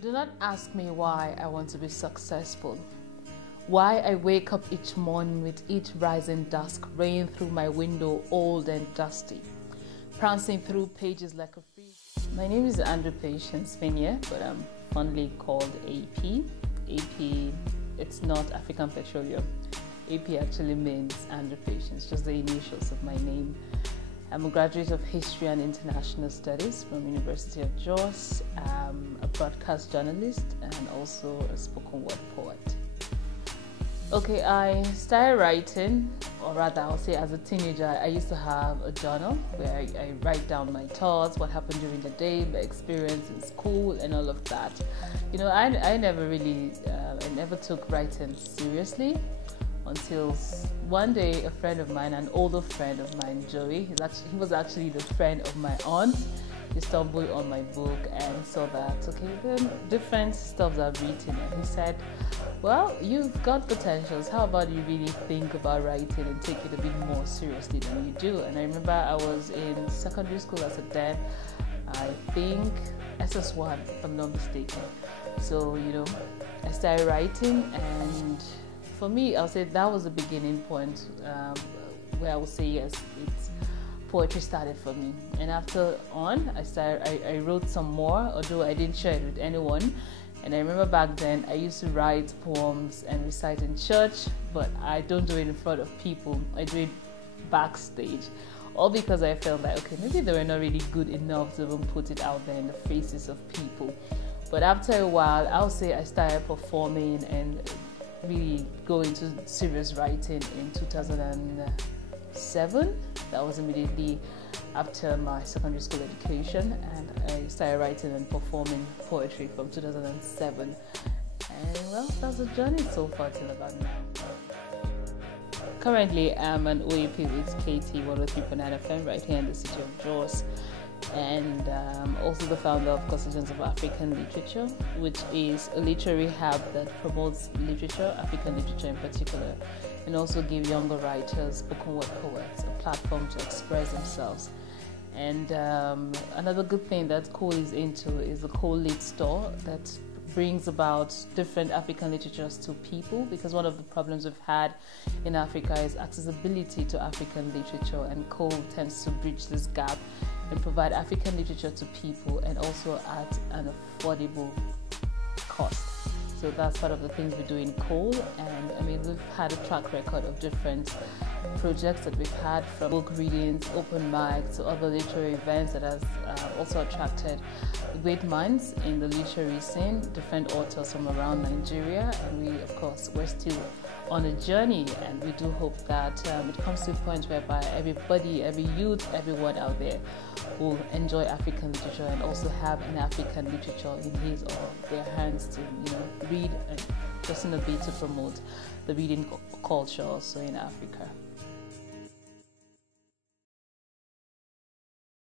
Do not ask me why I want to be successful. Why I wake up each morning with each rising dusk raining through my window old and dusty, prancing through pages like a free. My name is Andrew Patience Finia, but I'm fondly called AP. AP, it's not African Petroleum. AP actually means Andrew Patience, just the initials of my name. I'm a graduate of History and International Studies from University of Jos. I'm a broadcast journalist and also a spoken word poet. Okay, I started writing, or rather I'll say as a teenager, I used to have a journal where I write down my thoughts, what happened during the day, my experience in school and all of that. You know, I never took writing seriously until one day a friend of mine, an older friend of mine, Joey, he was actually the friend of my aunt. He stumbled on my book and saw that, okay, then different stuff that I've written, and he said, well, you've got potentials. How about you really think about writing and take it a bit more seriously than you do? And I remember I was in secondary school as a dad, I think SS1, if I'm not mistaken. So, you know, I started writing, and for me, I'll say that was the beginning point where I would say, yes, poetry started for me. And after on, I wrote some more, although I didn't share it with anyone. And I remember back then, I used to write poems and recite in church, but I don't do it in front of people. I do it backstage. All because I felt like, okay, maybe they were not really good enough to even put it out there in the faces of people. But after a while, I'll say I started performing and really go into serious writing in 2007. That was immediately after my secondary school education, and I started writing and performing poetry from 2007. And well, that's the journey so far till about now. Currently, I'm an OAP with KT 103.9 FM right here in the city of Jos, and also the founder of Custodians of African Literature, which is a literary hub that promotes literature, African literature in particular, and also give younger writers, spoken word poets, a platform to express themselves. And another good thing that Cole is into is the Cole Lit store that brings about different African literatures to people, because one of the problems we've had in Africa is accessibility to African literature, and Cole tends to bridge this gap and provide African literature to people, and also at an affordable cost. So that's part of the things we do in Cole. And I mean, we've had a track record of different projects that we've had, from book readings, open mics, to other literary events that has also attracted great minds in the literary scene, different authors from around Nigeria. And we, of course, we're still on a journey, and we do hope that it comes to a point whereby everybody, every youth, everyone out there will enjoy African literature and also have an African literature in his or their hands to, you know, read, and just in a bit to promote the reading culture also in Africa.